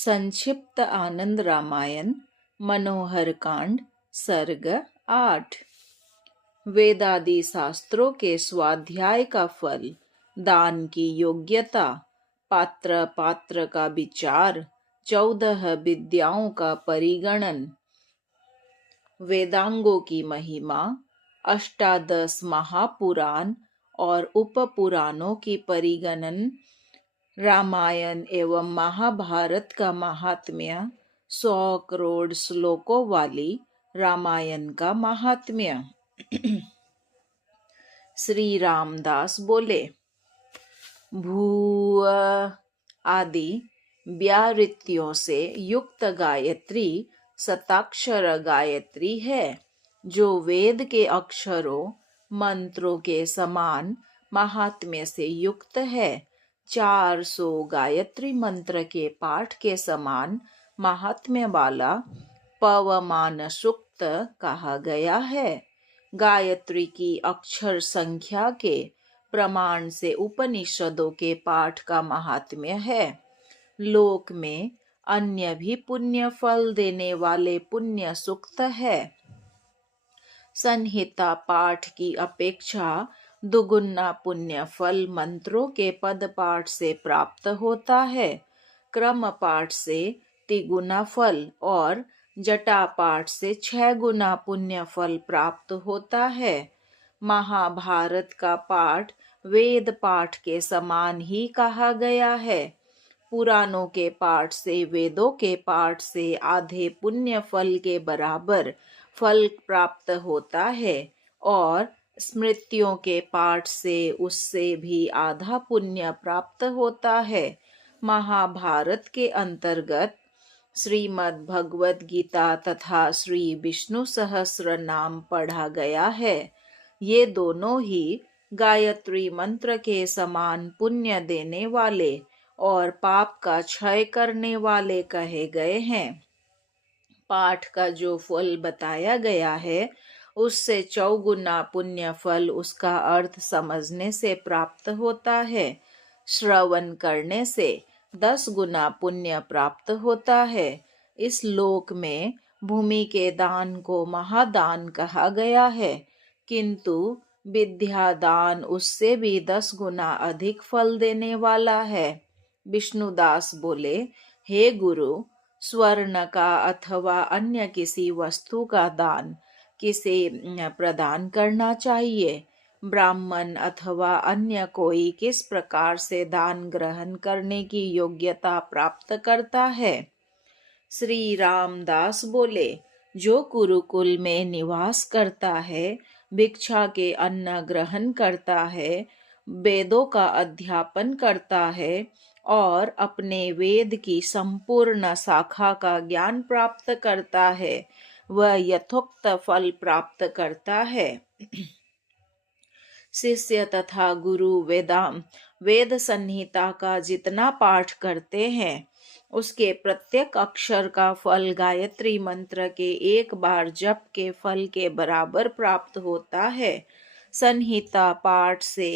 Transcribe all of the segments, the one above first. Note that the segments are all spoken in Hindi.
संक्षिप्त आनंद रामायण मनोहर कांड सर्ग 8। वेदादि शास्त्रों के स्वाध्याय का फल, दान की योग्यता, पात्र पात्र का विचार, 14 विद्याओं का परिगणन, वेदांगों की महिमा, अष्टादश महापुराण और उपपुराणों की परिगणन, रामायण एवं महाभारत का महात्म्य, 100 करोड़ श्लोकों वाली रामायण का महात्म्य। श्री रामदास बोले, भूव आदि व्यावृत्तियों से युक्त गायत्री शताक्षर गायत्री है, जो वेद के अक्षरों मंत्रों के समान महात्म्य से युक्त है। 400 गायत्री मंत्र के पाठ के समान महात्म्य वाला पवमान सूक्त कहा गया है। गायत्री की अक्षर संख्या के प्रमाण से उपनिषदों के पाठ का महात्म्य है। लोक में अन्य भी पुण्य फल देने वाले पुण्य सूक्त है। संहिता पाठ की अपेक्षा दुगुना पुण्य फल मंत्रों के पद पाठ से प्राप्त होता है। क्रम पाठ से तिगुना फल और जटा पाठ से 6 गुना पुण्य फल प्राप्त होता है। महाभारत का पाठ वेद पाठ के समान ही कहा गया है। पुराणों के पाठ से वेदों के पाठ से आधे पुण्य फल के बराबर फल प्राप्त होता है और स्मृतियों के पाठ से उससे भी आधा पुण्य प्राप्त होता है। महाभारत के अंतर्गत श्रीमद् भगवद गीता तथा श्री विष्णु सहस्र नाम पढ़ा गया है। ये दोनों ही गायत्री मंत्र के समान पुण्य देने वाले और पाप का क्षय करने वाले कहे गए हैं। पाठ का जो फल बताया गया है उससे 4 गुना पुण्य फल उसका अर्थ समझने से प्राप्त होता है। श्रवण करने से 10 गुना पुण्य प्राप्त होता है। इस लोक में भूमि के दान को महादान कहा गया है, किंतु विद्या दान उससे भी 10 गुना अधिक फल देने वाला है। विष्णुदास बोले, हे गुरु, स्वर्ण का अथवा अन्य किसी वस्तु का दान किसे प्रदान करना चाहिए? ब्राह्मण अथवा अन्य कोई किस प्रकार से दान ग्रहण करने की योग्यता प्राप्त करता है? श्री रामदास बोले, जो गुरुकुल में निवास करता है, भिक्षा के अन्न ग्रहण करता है, वेदों का अध्यापन करता है और अपने वेद की संपूर्ण शाखा का ज्ञान प्राप्त करता है, वह यथोक्त फल प्राप्त करता है। शिष्य तथा गुरु वेद संहिता का जितना पाठ करते हैं, उसके प्रत्येक अक्षर का फल गायत्री मंत्र के एक बार जप के फल के बराबर प्राप्त होता है। संहिता पाठ से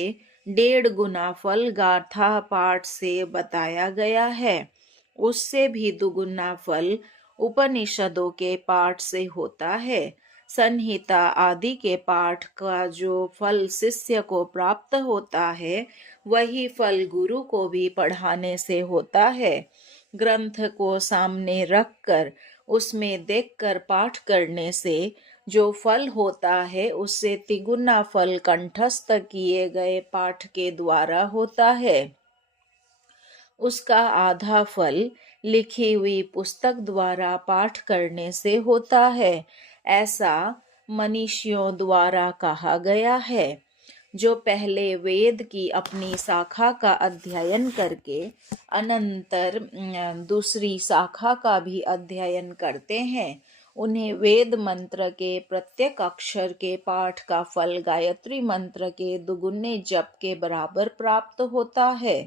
1.5 गुना फल गाथा पाठ से बताया गया है। उससे भी दुगुना फल उपनिषदों के पाठ से होता है। संहिता आदि के पाठ का जो फल शिष्य को प्राप्त होता है, वही फल गुरु को भी पढ़ाने से होता है। ग्रंथ को सामने रखकर उसमें देखकर पाठ करने से जो फल होता है, उससे तिगुना फल कंठस्थ किए गए पाठ के द्वारा होता है। उसका आधा फल लिखी हुई पुस्तक द्वारा पाठ करने से होता है, ऐसा मनीषियों द्वारा कहा गया है। जो पहले वेद की अपनी शाखा का अध्ययन करके अनंतर दूसरी शाखा का भी अध्ययन करते हैं, उन्हें वेद मंत्र के प्रत्येक अक्षर के पाठ का फल गायत्री मंत्र के दुगुने जप के बराबर प्राप्त होता है।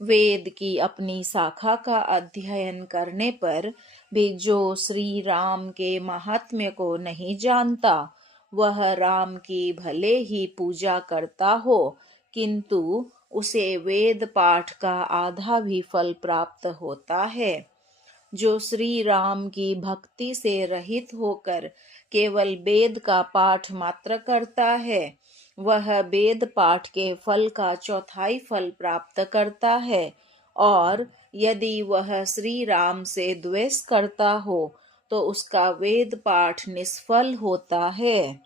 वेद की अपनी शाखा का अध्ययन करने पर भी जो श्री राम के महात्म्य को नहीं जानता, वह राम की भले ही पूजा करता हो, किंतु उसे वेद पाठ का आधा भी फल प्राप्त होता है। जो श्री राम की भक्ति से रहित होकर केवल वेद का पाठ मात्र करता है, वह वेद पाठ के फल का चौथाई फल प्राप्त करता है, और यदि वह श्री राम से द्वेष करता हो तो उसका वेद पाठ निष्फल होता है।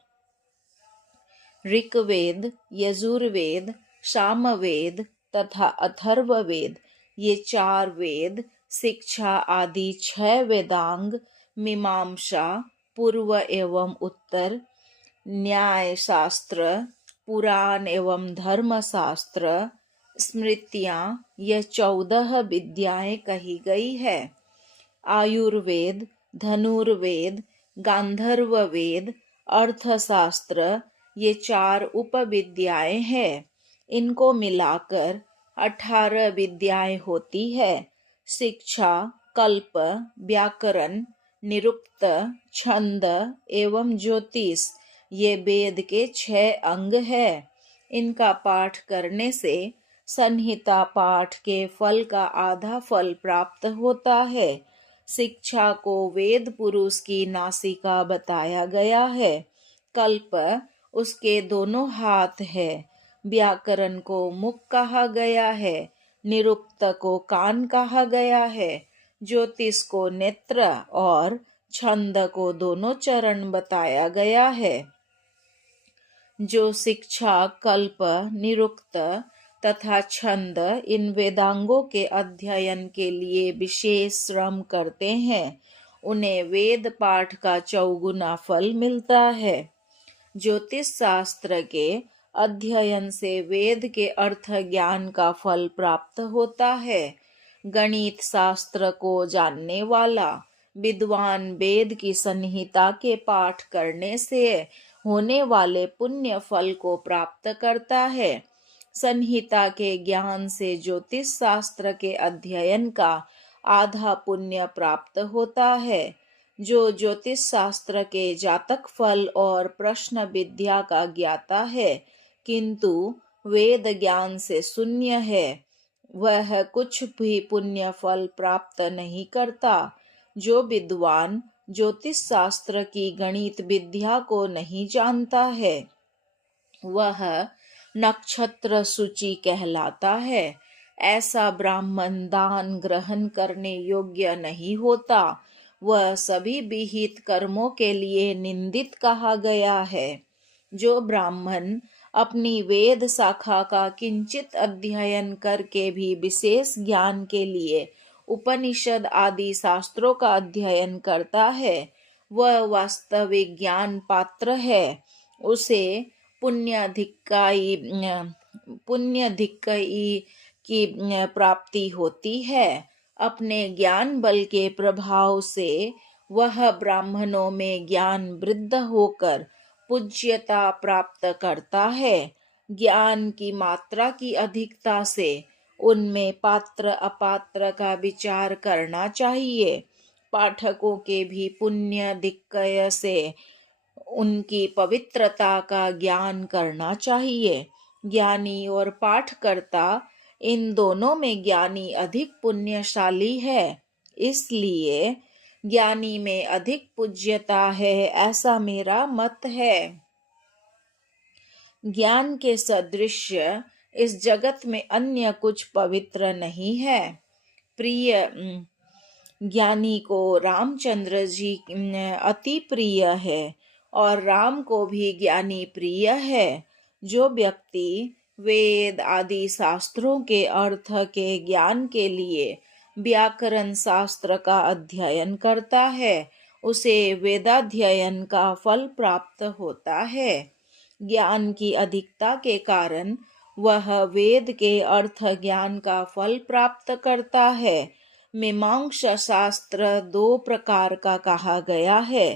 ऋग्वेद, यजुर्वेद, सामवेद तथा अथर्ववेद, ये 4 वेद शिक्षा आदि 6 वेदांग, मीमांसा पूर्व एवं उत्तर, न्याय शास्त्र, पुराण एवं धर्म शास्त्र, स्मृतियाँ, यह 14 विद्याएं कही गई है। आयुर्वेद, धनुर्वेद, गांधर्व वेद, अर्थशास्त्र, ये 4 उपविद्याएं हैं। इनको मिलाकर 18 विद्याएं होती है। शिक्षा, कल्प, व्याकरण, निरुक्त, छंद एवं ज्योतिष, ये वेद के 6 अंग है। इनका पाठ करने से संहिता पाठ के फल का आधा फल प्राप्त होता है। शिक्षा को वेद पुरुष की नासिका बताया गया है। कल्प उसके दोनों हाथ है। व्याकरण को मुख कहा गया है। निरुक्त को कान कहा गया है। ज्योतिष को नेत्र और छंद को दोनों चरण बताया गया है। जो शिक्षा, कल्प, निरुक्त तथा छंद इन वेदांगों के अध्ययन के लिए विशेष श्रम करते हैं, उन्हें वेद पाठ का 4 फल मिलता है। ज्योतिष शास्त्र के अध्ययन से वेद के अर्थ ज्ञान का फल प्राप्त होता है। गणित शास्त्र को जानने वाला विद्वान वेद की संहिता के पाठ करने से होने वाले पुण्य फल को प्राप्त करता है। संहिता के ज्ञान से ज्योतिष शास्त्र के अध्ययन का आधा पुण्य प्राप्त होता है। जो ज्योतिष शास्त्र के जातक फल और प्रश्न विद्या का ज्ञाता है, किंतु वेद ज्ञान से शून्य है, वह कुछ भी पुण्य फल प्राप्त नहीं करता। जो विद्वान ज्योतिष शास्त्र की गणित विद्या को नहीं जानता है, वह नक्षत्र सूची कहलाता है। ऐसा ब्राह्मण दान ग्रहण करने योग्य नहीं होता। वह सभी विहित कर्मों के लिए निंदित कहा गया है। जो ब्राह्मण अपनी वेद शाखा का किंचित अध्ययन करके भी विशेष ज्ञान के लिए उपनिषद आदि शास्त्रों का अध्ययन करता है, वह वास्तविक ज्ञान पात्र है। उसे पुण्याधिकाई की प्राप्ति होती है। अपने ज्ञान बल के प्रभाव से वह ब्राह्मणों में ज्ञान वृद्ध होकर पूज्यता प्राप्त करता है। ज्ञान की मात्रा की अधिकता से उनमें पात्र अपात्र का विचार करना चाहिए। पाठकों के भी पुण्याधिक्य से उनकी पवित्रता का ज्ञान करना चाहिए। ज्ञानी और पाठकर्ता इन दोनों में ज्ञानी अधिक पुण्यशाली है, इसलिए ज्ञानी में अधिक पूज्यता है, ऐसा मेरा मत है। ज्ञान के सदृश इस जगत में अन्य कुछ पवित्र नहीं है। प्रिय ज्ञानी को रामचंद्र जी अति प्रिय है और राम को भी ज्ञानी प्रिय है। जो व्यक्ति वेद आदि शास्त्रों के अर्थ के ज्ञान के लिए व्याकरण शास्त्र का अध्ययन करता है, उसे वेदाध्ययन का फल प्राप्त होता है। ज्ञान की अधिकता के कारण वह वेद के अर्थ ज्ञान का फल प्राप्त करता है। मीमांसा शास्त्र 2 प्रकार का कहा गया है।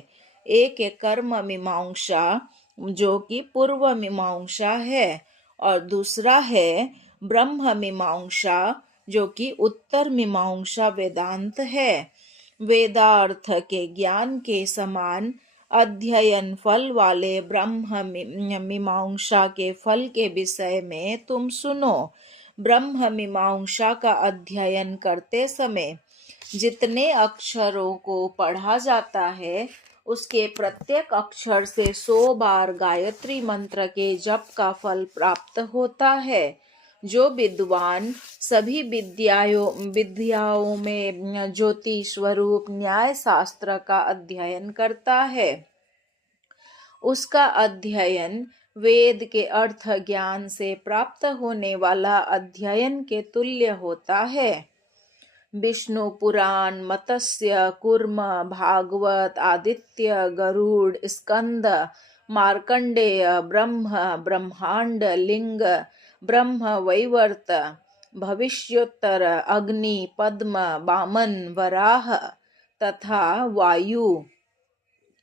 एक कर्म मीमांसा जो कि पूर्व मीमांसा है, और दूसरा है ब्रह्म मीमांसा जो कि उत्तर मीमांसा वेदांत है। वेदार्थ के ज्ञान के समान अध्ययन फल वाले ब्रह्म मीमांसा के फल के विषय में तुम सुनो। ब्रह्म मीमांसा का अध्ययन करते समय जितने अक्षरों को पढ़ा जाता है उसके प्रत्येक अक्षर से 100 बार गायत्री मंत्र के जप का फल प्राप्त होता है। जो विद्वान सभी विद्याओं में ज्योति स्वरूप न्याय शास्त्र का अध्ययन करता है उसका अध्ययन वेद के अर्थ ज्ञान से प्राप्त होने वाला अध्ययन के तुल्य होता है। विष्णु पुराण, मत्स्य, कूर्म, भागवत, आदित्य, गरुड़, स्कंद, मार्कंडेय, ब्रह्मांड, लिंग, ब्रह्म वैवर्त, भविष्योत्तर, अग्नि, पद्म, वामन, वराह तथा वायु,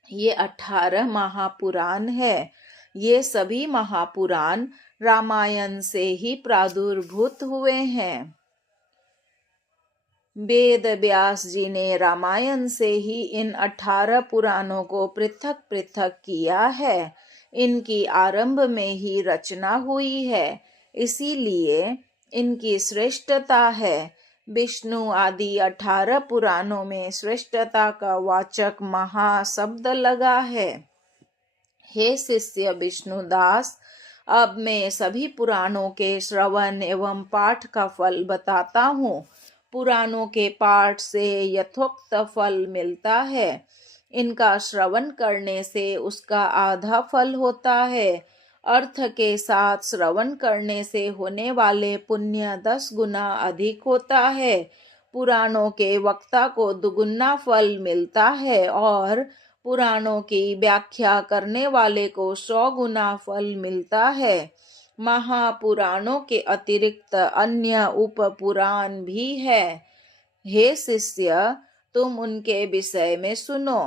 ये 18 महापुराण है। ये सभी महापुराण रामायण से ही प्रादुर्भूत हुए हैं। वेद व्यास जी ने रामायण से ही इन 18 पुराणों को पृथक पृथक किया है। इनकी आरंभ में ही रचना हुई है, इसीलिए इनकी श्रेष्ठता है। विष्णु आदि 18 पुराणों में श्रेष्ठता का वाचक महा शब्द लगा है। हे शिष्य विष्णुदास, अब मैं सभी पुराणों के श्रवण एवं पाठ का फल बताता हूँ। पुराणों के पाठ से यथोक्त फल मिलता है। इनका श्रवण करने से उसका आधा फल होता है। अर्थ के साथ श्रवण करने से होने वाले पुण्य 10 गुना अधिक होता है। पुराणों के वक्ता को दुगुना फल मिलता है और पुराणों की व्याख्या करने वाले को 100 गुना फल मिलता है। महापुराणों के अतिरिक्त अन्य उपपुराण भी है। हे शिष्य, तुम उनके विषय में सुनो।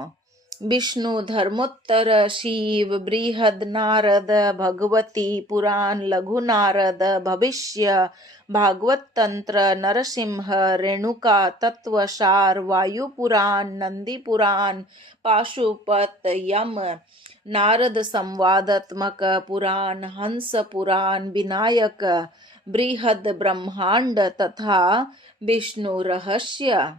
विष्णु, धर्मोत्तर, शिव, बृहद नारद, भगवती पुराण, लघु नारद, भविष्य, भागवत तंत्र, नरसिंह, रेणुका, तत्वसार, वायु पुराण, नंदी पुराण, पाशुपत, यम, नारद संवादात्मक पुराण, हंस पुराण, विनायक, बृहद ब्रह्मांड तथा विष्णु रहस्य,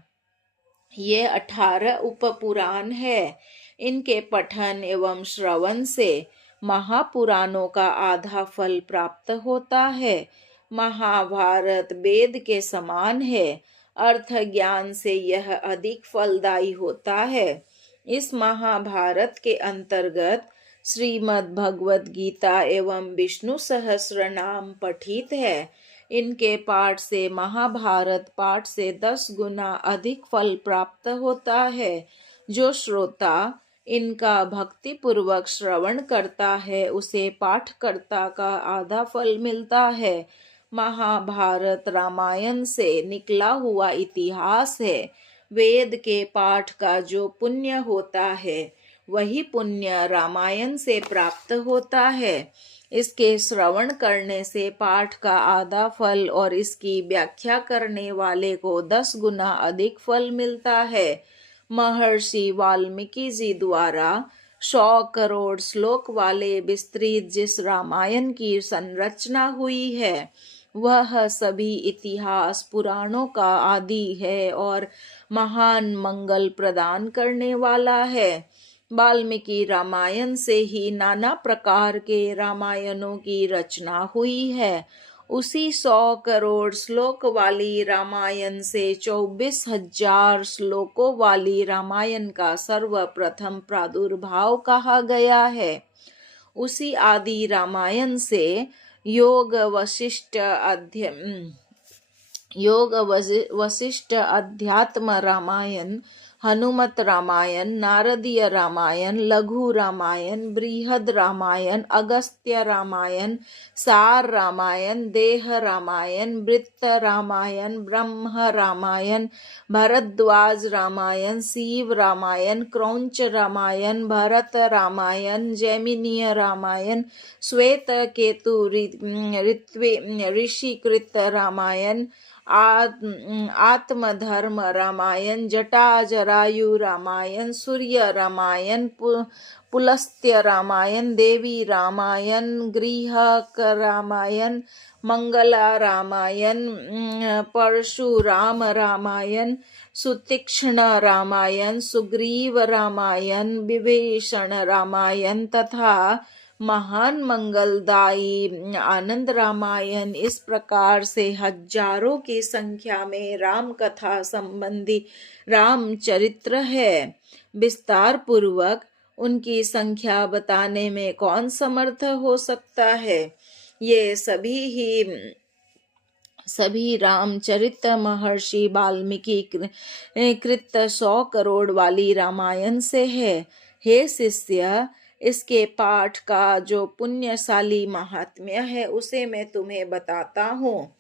ये 18 उपपुराण है। इनके पठन एवं श्रवण से महापुराणों का आधा फल प्राप्त होता है। महाभारत वेद के समान है। अर्थ ज्ञान से यह अधिक फलदायी होता है। इस महाभारत के अंतर्गत श्रीमद् भगवद गीता एवं विष्णु सहस्र नाम पठित है। इनके पाठ से महाभारत पाठ से 10 गुना अधिक फल प्राप्त होता है। जो श्रोता इनका भक्ति पूर्वक श्रवण करता है उसे पाठकर्ता का आधा फल मिलता है। महाभारत रामायण से निकला हुआ इतिहास है। वेद के पाठ का जो पुण्य होता है वही पुण्य रामायण से प्राप्त होता है। इसके श्रवण करने से पाठ का आधा फल और इसकी व्याख्या करने वाले को 10 गुना अधिक फल मिलता है। महर्षि वाल्मीकि जी द्वारा 100 करोड़ श्लोक वाले विस्तृत जिस रामायण की संरचना हुई है वह सभी इतिहास पुराणों का आदि है और महान मंगल प्रदान करने वाला है। वाल्मीकि रामायण से ही नाना प्रकार के रामायणों की रचना हुई है। उसी 100 करोड़ श्लोक वाली रामायण से 24,000 श्लोकों वाली रामायण का सर्वप्रथम प्रादुर्भाव कहा गया है। उसी आदि रामायण से योग वशिष्ठ अध्यात्म रामायण, हनुमत रामायण, नारदीय रामायण, लघु रामायण, बृहद रामायण, अगस्त्य रामायण, सार रामायण, देह रामायण, वृत्त रामायण, ब्रह्म रामायण, भरद्वाज रामायण, शिव रामायण, क्रौंच रामायण, भरत रामायण, जैमिनीय रामायण, श्वेत केतु ऋषिकृत रामायण, आत्मधर्म रामायण, जटाजरायु रामायण, सूर्य रामायण, पुलस्त्य रामायण, देवी रामायण, गृहक रामायण, मंगला रामायण, परशुराम रामायण, सुतीक्ष्ण रामायण, सुग्रीव रामायण, विभीषण रामायण तथा महान मंगलदायी आनंद रामायण, इस प्रकार से हजारों की संख्या में राम कथा संबंधी रामचरित्र है। विस्तार पूर्वक उनकी संख्या बताने में कौन समर्थ हो सकता है। ये सभी रामचरित महर्षि वाल्मीकि कृत 100 करोड़ वाली रामायण से है। हे शिष्य, इसके पाठ का जो पुण्यशाली महात्म्य है उसे मैं तुम्हें बताता हूँ।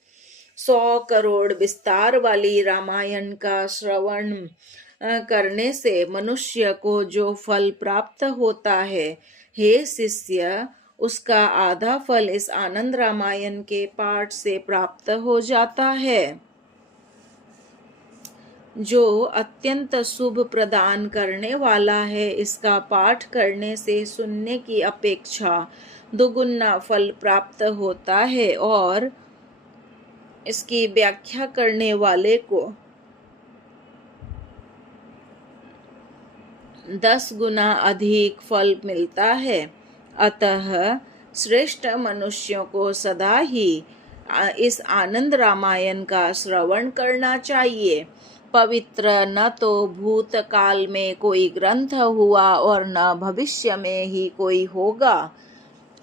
100 करोड़ विस्तार वाली रामायण का श्रवण करने से मनुष्य को जो फल प्राप्त होता है, हे शिष्य, उसका आधा फल इस आनंद रामायण के पाठ से प्राप्त हो जाता है, जो अत्यंत शुभ प्रदान करने वाला है। इसका पाठ करने से सुनने की अपेक्षा दुगुना फल प्राप्त होता है और इसकी व्याख्या करने वाले को 10 गुना अधिक फल मिलता है। अतः श्रेष्ठ मनुष्यों को सदा ही इस आनंद रामायण का श्रवण करना चाहिए। पवित्र न तो भूतकाल में कोई ग्रंथ हुआ और न भविष्य में ही कोई होगा।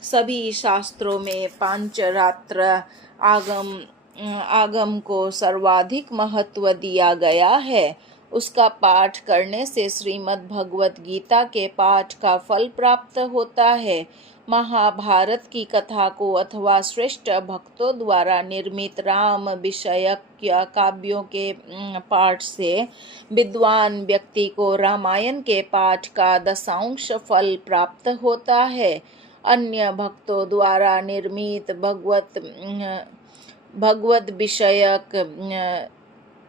सभी शास्त्रों में पांचरात्र आगम को सर्वाधिक महत्व दिया गया है। उसका पाठ करने से श्रीमद् भगवत गीता के पाठ का फल प्राप्त होता है। महाभारत की कथा को अथवा श्रेष्ठ भक्तों द्वारा निर्मित राम विषयक काव्यों के पाठ से विद्वान व्यक्ति को रामायण के पाठ का 10अंश फल प्राप्त होता है। अन्य भक्तों द्वारा निर्मित भगवत विषयक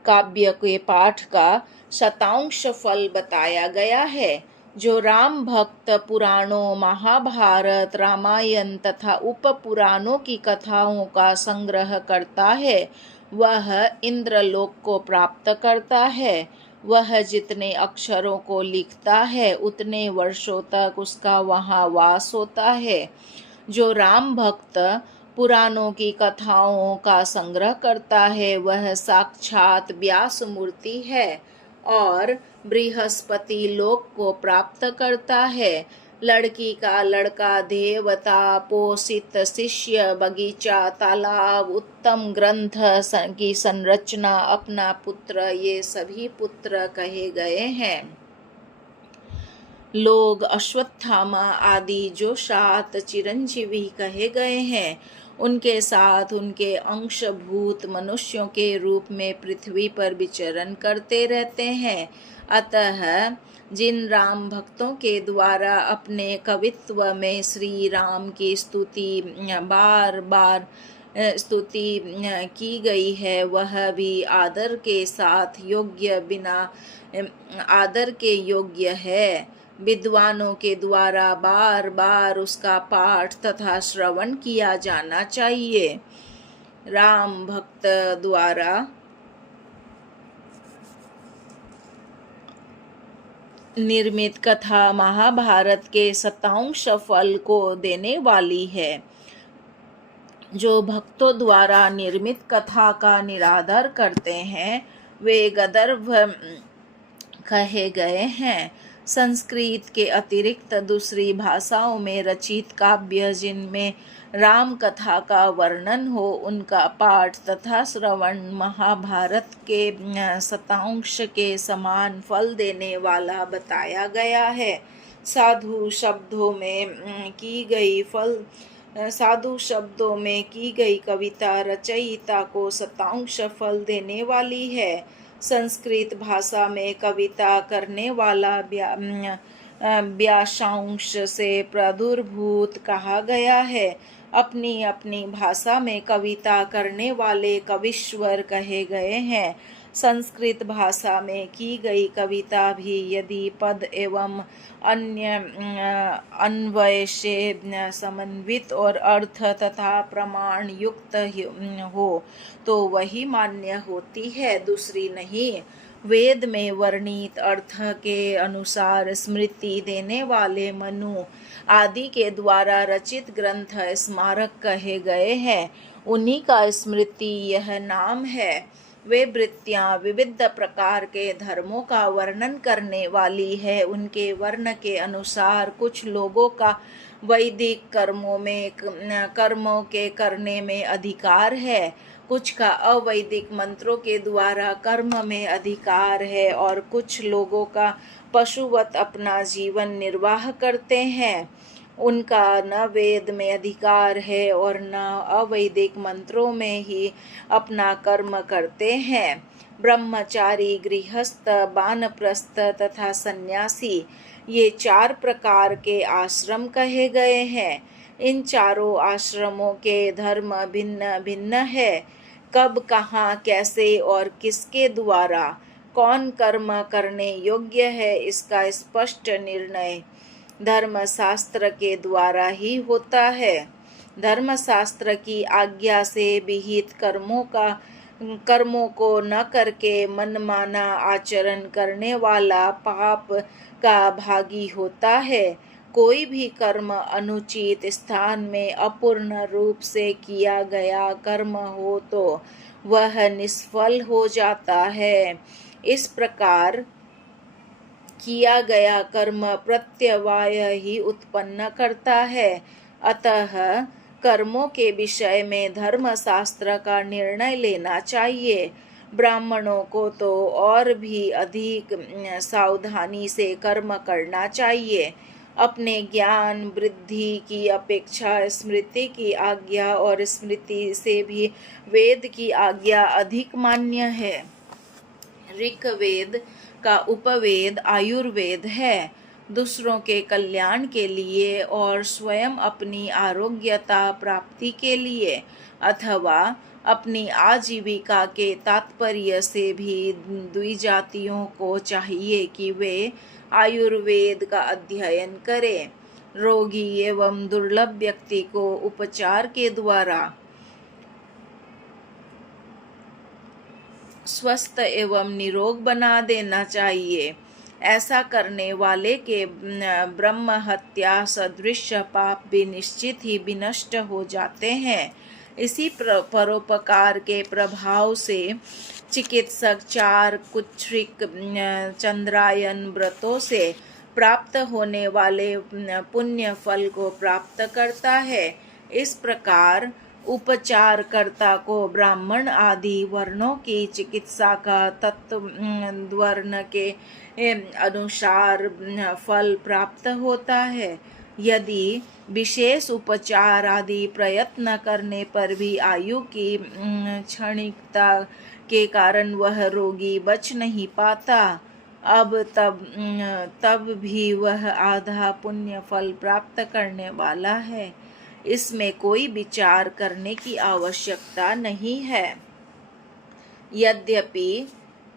काव्य के पाठ का 100अंश फल बताया गया है। जो राम भक्त पुराणों, महाभारत, रामायण तथा उप पुराणों की कथाओं का संग्रह करता है, वह इंद्रलोक को प्राप्त करता है। वह जितने अक्षरों को लिखता है उतने वर्षों तक उसका वहाँ वास होता है। जो राम भक्त पुराणों की कथाओं का संग्रह करता है, वह साक्षात व्यास मूर्ति है और बृहस्पति लोक को प्राप्त करता है। लड़की का लड़का, देवता पोषित शिष्य, बगीचा, तालाब, उत्तम ग्रंथ की संरचना, अपना पुत्र, ये सभी पुत्र कहे गए हैं। लोग अश्वत्थामा आदि जो 7 चिरंजीवी कहे गए हैं, उनके साथ उनके अंशभूत मनुष्यों के रूप में पृथ्वी पर विचरण करते रहते हैं। अतः जिन राम भक्तों के द्वारा अपने कवित्व में श्री राम की स्तुति बार बार की गई है, वह भी आदर के साथ बिना आदर के योग्य है। विद्वानों के द्वारा बार बार उसका पाठ तथा श्रवण किया जाना चाहिए। राम भक्त द्वारा निर्मित कथा महाभारत के 100अंश फल को देने वाली है। जो भक्तों द्वारा निर्मित कथा का निरादर करते हैं, वे गंधर्व कहे गए हैं। संस्कृत के अतिरिक्त दूसरी भाषाओं में रचित काव्य जिनमें राम कथा का वर्णन हो, उनका पाठ तथा श्रवण महाभारत के 100अंश के समान फल देने वाला बताया गया है। साधु शब्दों में की गई कविता रचयिता को 100अंश फल देने वाली है। संस्कृत भाषा में कविता करने वाला व्यासांश से प्रादुर्भूत कहा गया है। अपनी अपनी भाषा में कविता करने वाले कवीश्वर कहे गए हैं। संस्कृत भाषा में की गई कविता भी यदि पद एवं अन्य अन्वय से समन्वित और अर्थ तथा प्रमाण युक्त हो तो वही मान्य होती है, दूसरी नहीं। वेद में वर्णित अर्थ के अनुसार स्मृति देने वाले मनु आदि के द्वारा रचित ग्रंथ स्मारक कहे गए हैं। उन्हीं का स्मृति यह नाम है। वे वृत्तियां विविध प्रकार के धर्मों का वर्णन करने वाली है। उनके वर्ण के अनुसार कुछ लोगों का वैदिक कर्मों के करने में अधिकार है, कुछ का अवैदिक मंत्रों के द्वारा कर्म में अधिकार है और कुछ लोगों का पशुवत अपना जीवन निर्वाह करते हैं। उनका न वेद में अधिकार है और न अवैदिक मंत्रों में ही अपना कर्म करते हैं। ब्रह्मचारी, गृहस्थ, वानप्रस्थ तथा सन्यासी, ये 4 प्रकार के आश्रम कहे गए हैं। इन चारों आश्रमों के धर्म भिन्न भिन्न है। कब, कहाँ, कैसे और किसके द्वारा कौन कर्म करने योग्य है, इसका स्पष्ट निर्णय धर्मशास्त्र के द्वारा ही होता है। धर्मशास्त्र की आज्ञा से विहित कर्मों को न करके मनमाना आचरण करने वाला पाप का भागी होता है। कोई भी कर्म अनुचित स्थान में अपूर्ण रूप से किया गया कर्म हो तो वह निष्फल हो जाता है। इस प्रकार किया गया कर्म प्रत्यवाय ही उत्पन्न करता है। अतः कर्मों के विषय में धर्मशास्त्र का निर्णय लेना चाहिए। ब्राह्मणों को तो और भी अधिक सावधानी से कर्म करना चाहिए। अपने ज्ञान वृद्धि की अपेक्षा स्मृति की आज्ञा और स्मृति से भी वेद की आज्ञा अधिक मान्य है। ऋग्वेद का उपवेद आयुर्वेद है। दूसरों के कल्याण के लिए और स्वयं अपनी आरोग्यता प्राप्ति के लिए अथवा अपनी आजीविका के तात्पर्य से भी द्विजातियों को चाहिए कि वे आयुर्वेद का अध्ययन करें। रोगी एवं दुर्लभ व्यक्ति को उपचार के द्वारा स्वस्थ एवं निरोग बना देना चाहिए। ऐसा करने वाले के ब्रह्म हत्या सदृश पाप भी निश्चित ही विनष्ट हो जाते हैं। इसी परोपकार के प्रभाव से चिकित्सक 4 कुच्छ्रिक चंद्रायन व्रतों से प्राप्त होने वाले पुण्य फल को प्राप्त करता है। इस प्रकार उपचारकर्ता को ब्राह्मण आदि वर्णों की चिकित्सा का तत्वर्ण के अनुसार फल प्राप्त होता है। यदि विशेष उपचार आदि प्रयत्न करने पर भी आयु की क्षणिकता के कारण वह रोगी बच नहीं पाता, तब भी वह आधा पुण्य फल प्राप्त करने वाला है। इसमें कोई विचार करने की आवश्यकता नहीं है। यद्यपि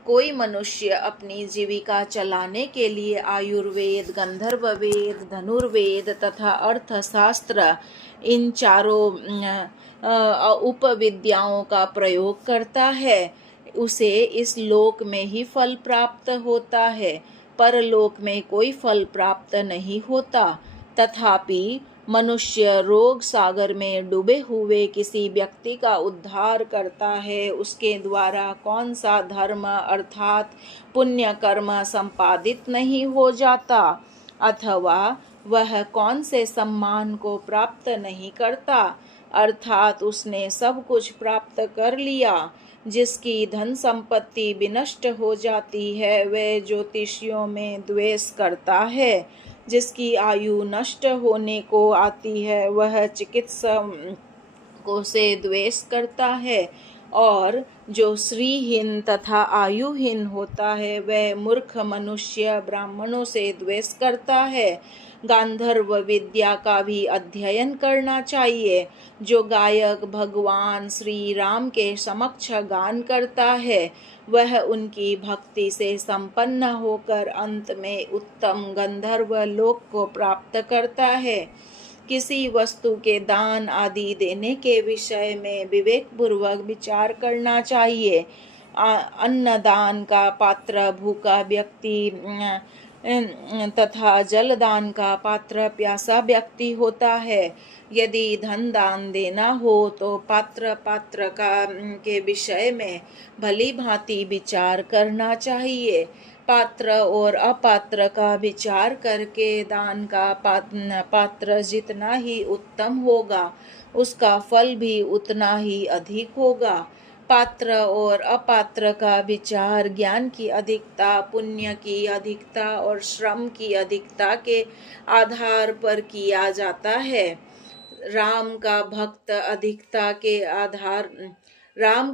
कोई मनुष्य अपनी जीविका चलाने के लिए आयुर्वेद, गंधर्व वेद, धनुर्वेद तथा अर्थशास्त्र इन चारों उपविद्याओं का प्रयोग करता है, उसे इस लोक में ही फल प्राप्त होता है, परलोक में कोई फल प्राप्त नहीं होता। तथापि मनुष्य रोग सागर में डूबे हुए किसी व्यक्ति का उद्धार करता है, उसके द्वारा कौन सा धर्म अर्थात पुण्य कर्म संपादित नहीं हो जाता, अथवा वह कौन से सम्मान को प्राप्त नहीं करता, अर्थात उसने सब कुछ प्राप्त कर लिया। जिसकी धन संपत्ति विनष्ट हो जाती है वह ज्योतिषियों में द्वेष करता है, जिसकी आयु नष्ट होने को आती है वह चिकित्सकों से द्वेष करता है, और जो श्रीहीन तथा आयुहीन होता है वह मूर्ख मनुष्य ब्राह्मणों से द्वेष करता है। गांधर्व विद्या का भी अध्ययन करना चाहिए। जो गायक भगवान श्री राम के समक्ष गान करता है वह उनकी भक्ति से संपन्न होकर अंत में उत्तम गंधर्व लोक को प्राप्त करता है। किसी वस्तु के दान आदि देने के विषय में विवेक पूर्वक विचार करना चाहिए। अन्नदान का पात्र भूखा व्यक्ति तथा जलदान का पात्र प्यासा व्यक्ति होता है। यदि धन दान देना हो तो पात्र के विषय में भली भांति विचार करना चाहिए। पात्र और अपात्र का विचार करके दान का पात्र जितना ही उत्तम होगा उसका फल भी उतना ही अधिक होगा। पात्र और अपात्र का विचार ज्ञान की अधिकता, पुण्य की अधिकता और श्रम की अधिकता के आधार पर किया जाता है। राम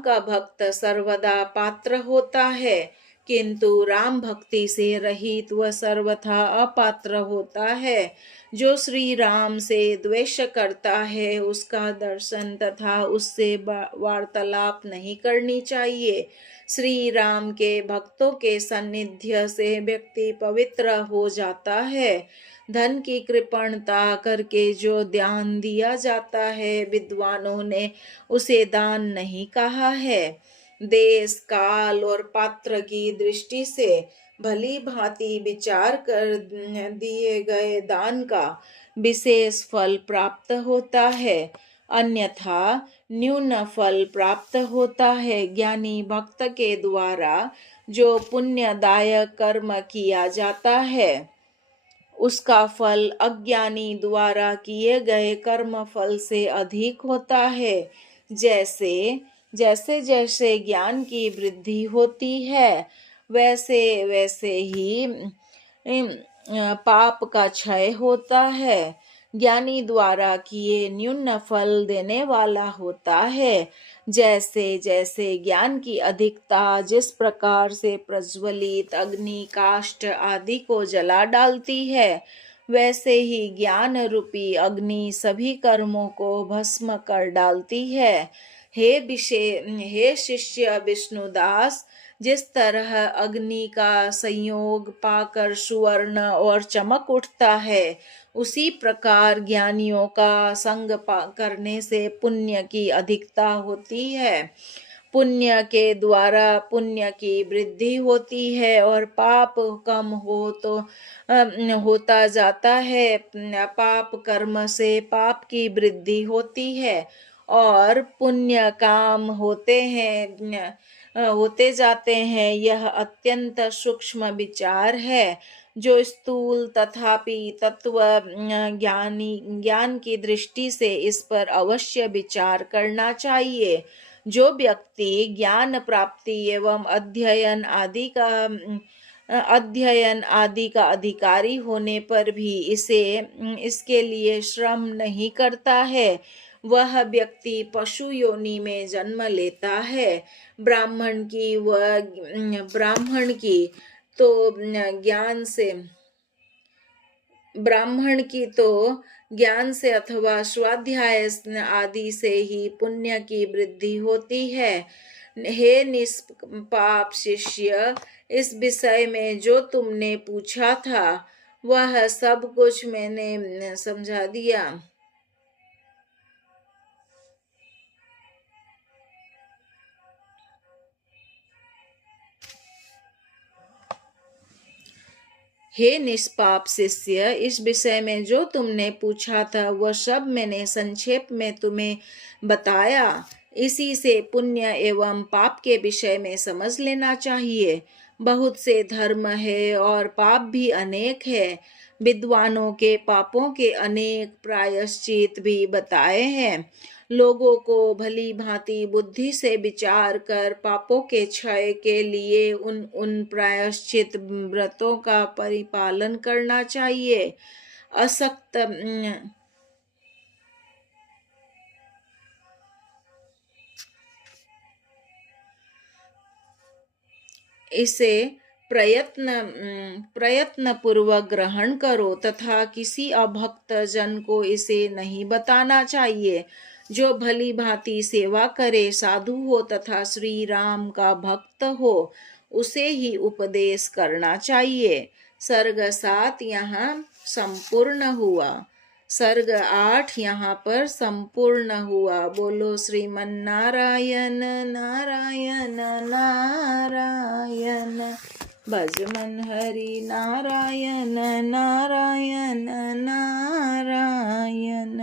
का भक्त सर्वदा पात्र होता है, किंतु राम भक्ति से रहित वह सर्वथा अपात्र होता है। जो श्री राम से द्वेष करता है उसका दर्शन तथा उससे वार्तालाप नहीं करनी चाहिए। श्री राम के भक्तों के सानिध्य से व्यक्ति पवित्र हो जाता है। धन की कृपणता करके जो दान दिया जाता है विद्वानों ने उसे दान नहीं कहा है। देश काल और पात्र की दृष्टि से भली भांति विचार कर दिए गए दान का विशेष फल प्राप्त होता है, अन्यथा न्यून फल प्राप्त होता है। ज्ञानी भक्त के द्वारा जो पुण्यदायक कर्म किया जाता है उसका फल अज्ञानी द्वारा किए गए कर्म फल से अधिक होता है। जैसे जैसे ज्ञान की वृद्धि होती है वैसे वैसे ही पाप का क्षय होता है। ज्ञानी द्वारा किए न्यून फल देने वाला होता है। जैसे जैसे ज्ञान की अधिकता जिस प्रकार से प्रज्वलित अग्नि काष्ठ आदि को जला डालती है वैसे ही ज्ञान रूपी अग्नि सभी कर्मों को भस्म कर डालती है। हे शिष्य विष्णुदास, जिस तरह अग्नि का संयोग पाकर सुवर्ण और चमक उठता है उसी प्रकार ज्ञानियों का संग करने से पुण्य की अधिकता होती है। पुण्य के द्वारा पुण्य की वृद्धि होती है और पाप कम होता जाता है। पाप कर्म से पाप की वृद्धि होती है और पुण्य काम होते जाते हैं। यह अत्यंत सूक्ष्म विचार है जो स्थूल तथापि तत्व ज्ञान की दृष्टि से इस पर अवश्य विचार करना चाहिए। जो व्यक्ति ज्ञान प्राप्ति एवं अध्ययन आदि का अधिकारी होने पर भी इसके लिए श्रम नहीं करता है वह व्यक्ति पशु योनि में जन्म लेता है। ब्राह्मण की तो ज्ञान से अथवा स्वाध्याय आदि से ही पुण्य की वृद्धि होती है। हे निष्पाप शिष्य, इस विषय में जो तुमने पूछा था वह सब कुछ मैंने समझा दिया। हे निष्पाप शिष्य, इस विषय में जो तुमने पूछा था वह सब मैंने संक्षेप में तुम्हें बताया। इसी से पुण्य एवं पाप के विषय में समझ लेना चाहिए। बहुत से धर्म है और पाप भी अनेक है। विद्वानों के पापों के अनेक प्रायश्चित भी बताए हैं। लोगों को भली भांति बुद्धि से विचार कर पापों के क्षय के लिए उन प्रायश्चित व्रतों का परिपालन करना चाहिए। इसे प्रयत्न पूर्वक ग्रहण करो तथा किसी अभक्त जन को इसे नहीं बताना चाहिए। जो भली भांति सेवा करे, साधु हो तथा श्री राम का भक्त हो, उसे ही उपदेश करना चाहिए। सर्ग 7 यहाँ संपूर्ण हुआ। सर्ग 8 यहाँ पर संपूर्ण हुआ। बोलो श्रीमन नारायण नारायण नारायण। भज मन हरि नारायण नारायण नारायण।